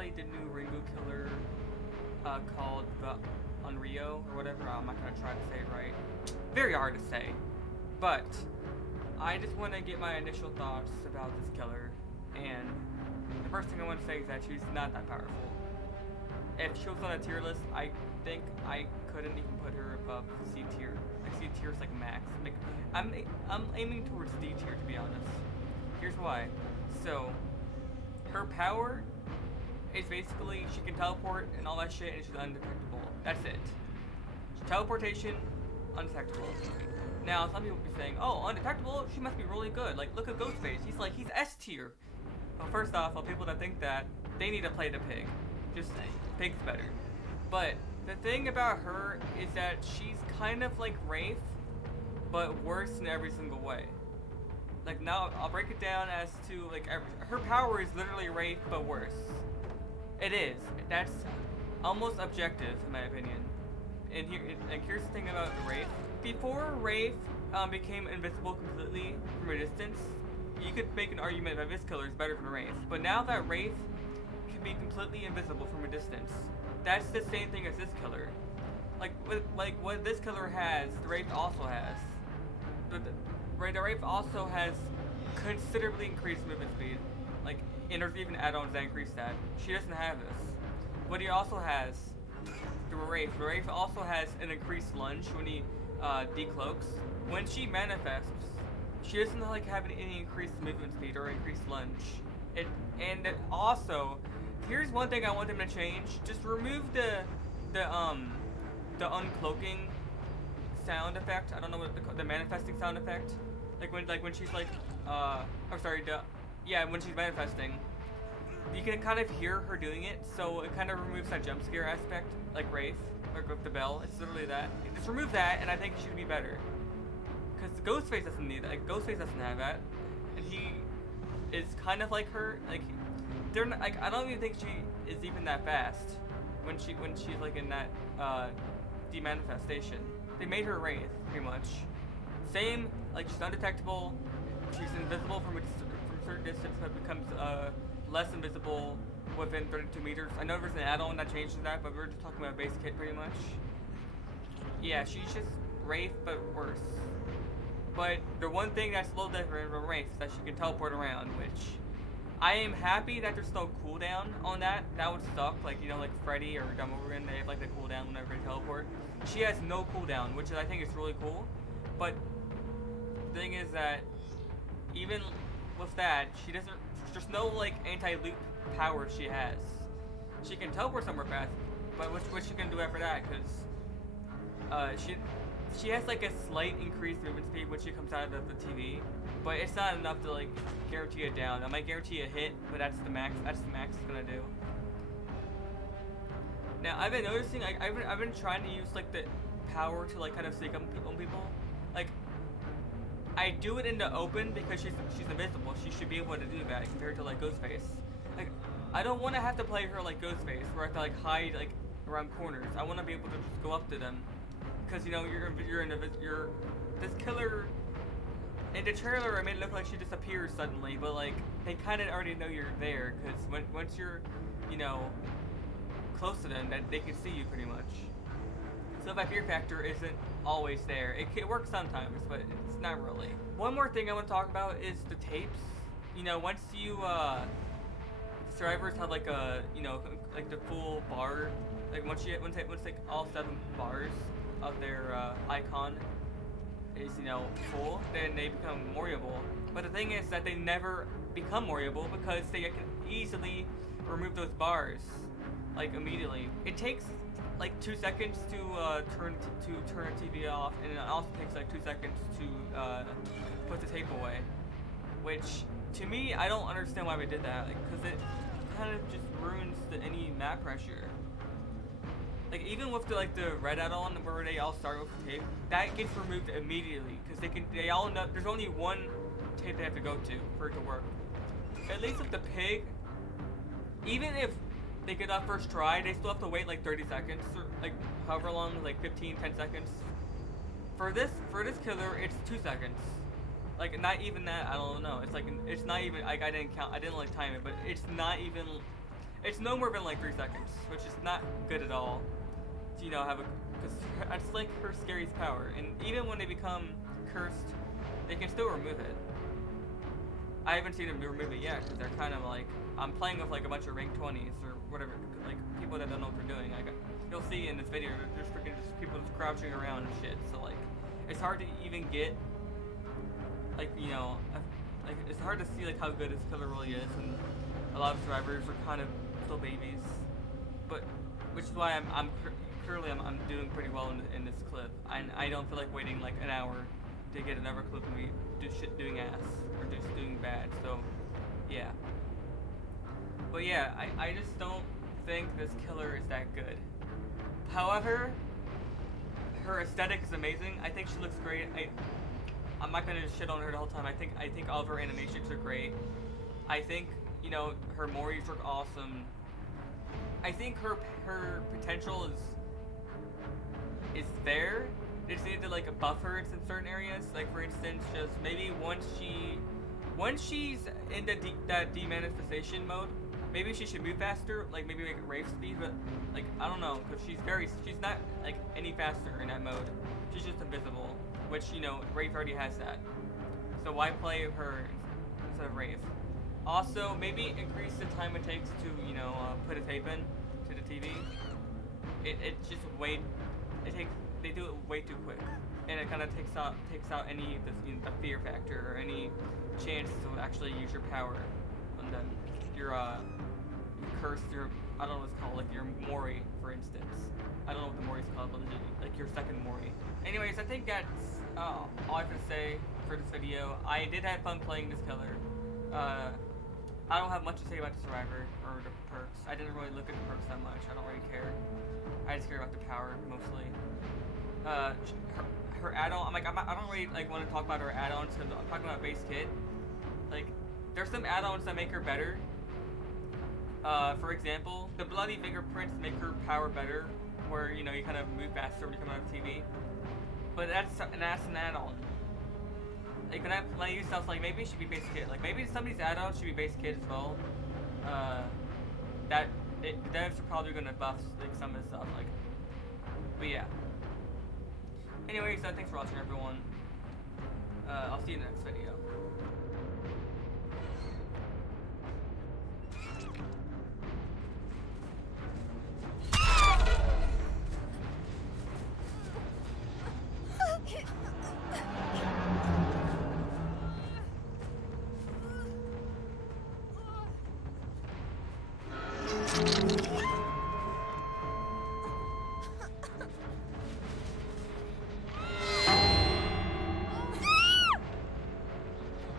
played the new Ringo Killer called the Unrio or whatever. I'm not gonna try to say it right. Very hard to say. But I just want to get my initial thoughts about this killer. And the first thing I want to say is that she's not that powerful. If she was on a tier list, I think I couldn't even put her above C tier. Like C tier is like max. Like I'm aiming towards D tier to be honest. Here's why. So her power is basically she can teleport and all that shit, and she's undetectable. That's it. Teleportation, undetectable. Now some people will be saying, "Oh, undetectable? She must be really good." Like look at Ghostface. He's S tier. Well, first off, all people that think that they need to play the pig. Just saying, pig's better. But the thing about her is that she's kind of like Wraith, but worse in every single way. Like now, I'll break it down as to like her power is literally Wraith, but worse. It is. That's almost objective in my opinion. And here's the thing about the Wraith. Before Wraith became invisible completely from a distance, you could make an argument that this killer is better than Wraith. But now that Wraith can be completely invisible from a distance, that's the same thing as this killer. Like what this killer has, the Wraith also has. The Wraith also has considerably increased movement speed. Like, and there's even add-ons that increase that. She doesn't have this. What he also has, the Wraith also has an increased lunge when he decloaks. When she manifests, she doesn't like have any increased movement speed or increased lunge. And also, here's one thing I want them to change. Just remove the uncloaking sound effect. I don't know what the manifesting sound effect. Like when she's like when she's manifesting, you can kind of hear her doing it, so it kind of removes that jump scare aspect, like Wraith, like with the bell. It's literally that. Just remove that, and I think it should be better. Because Ghostface doesn't need that. Like, Ghostface doesn't have that, and he is kind of like her. Like, they're not, like I don't even think she is even that fast when she's like in that demanifestation. They made her Wraith pretty much. Same, like she's undetectable. She's invisible from a certain distance, but becomes less invisible within 32 meters. I know there's an add-on that changes that, but we're just talking about a base kit pretty much. Yeah, she's just Wraith, but worse. But the one thing that's a little different from Wraith is that she can teleport around, which I am happy that there's no cooldown on that. That would suck, like, you know, like Freddy or Dumbledore, they have like the cooldown whenever they teleport. She has no cooldown, which I think is really cool. But the thing is that even with that, she doesn't. There's no like anti-loop power she has. She can teleport somewhere fast, but what she can do after that? Because she has like a slight increased movement speed when she comes out of the TV, but it's not enough to like guarantee it down. I might guarantee a hit, but that's the max. That's the max it's gonna do. Now I've been noticing. I've been trying to use like the power to like kind of sneak up on people. Like I do it in the open because she's invisible. She should be able to do that compared to like Ghostface. Like I don't want to have to play her like Ghostface where I have to like hide like around corners. I want to be able to just go up to them because you know you're this killer. In the trailer, I made it look like she disappears suddenly, but like they kind of already know you're there because once you're, you know, close to them, that they can see you pretty much. So that fear factor isn't always there. It works sometimes, but it's not really. One more thing I want to talk about is the tapes. You know, once you survivors have like a, you know, like the full bar. Like once like all 7 bars of their icon is, you know, full, then they become Moriable. But the thing is that they never become Moriable because they can easily remove those bars, like immediately. It takes like 2 seconds to turn a TV off, and it also takes like 2 seconds to put the tape away. Which, to me, I don't understand why we did that, because it kind of just ruins any map pressure. Like even with the red add-on where they all start with the tape, that gets removed immediately because they all know there's only one tape they have to go to for it to work. At least with the pig, even if they get that first try, they still have to wait like 30 seconds, or like however long, like 15, 10 seconds. For this killer, it's 2 seconds. Like not even that. I don't know. It's like it's not even like I didn't like time it, but it's not even. It's no more than like 3 seconds, which is not good at all. To, you know, have a, because it's like her scariest power, and even when they become cursed, they can still remove it. I haven't seen them remove it yet because they're kind of like, I'm playing with like a bunch of rank 20s or whatever, like people that don't know what they're doing. You'll see in this video, there's freaking just people just crouching around and shit. So like, it's hard to even get, like, you know, like it's hard to see like how good this killer really is, and a lot of survivors are kind of still babies. But which is why I'm currently doing pretty well in this clip. I don't feel like waiting like an hour to get another clip of me doing ass or just doing bad. So yeah. But yeah, I just don't think this killer is that good. However, her aesthetic is amazing. I think she looks great. I'm not gonna shit on her the whole time. I think all of her animations are great. I think, you know, her Moris look awesome. I think her potential is there. They just need to like buff her in certain areas. Like for instance, just maybe once she's in that demanifestation mode, maybe she should move faster. Like maybe make it Wraith speed, but like I don't know, because she's not like any faster in that mode. She's just invisible, which, you know, Wraith already has that. So why play her instead of Wraith? Also, maybe increase the time it takes to, you know, put a tape in to the TV. It's just they do it way too quick, and it kind of takes out any of this, you know, the fear factor or any chance to actually use your power. And then your curse, I don't know what it's called, like your Mori, for instance. I don't know what the Mori's called, but like your second Mori. Anyways, I think that's all I have to say for this video. I did have fun playing this killer. I don't have much to say about the survivor or the perks. I didn't really look at the perks that much. I don't really care. I just care about the power mostly. Her add-on. I don't really like want to talk about her add-ons because I'm talking about base kit. Like, there's some add-ons that make her better. For example, the bloody fingerprints make her power better, where, you know, you kind of move faster when you come out of TV. But that's an add-on. Like when I use stuff like maybe it should be base kit. Like maybe some of these add-ons should be base kit as well. The devs are probably gonna buff like some of the stuff. Like, but yeah. Anyways, thanks for watching, everyone. I'll see you in the next video.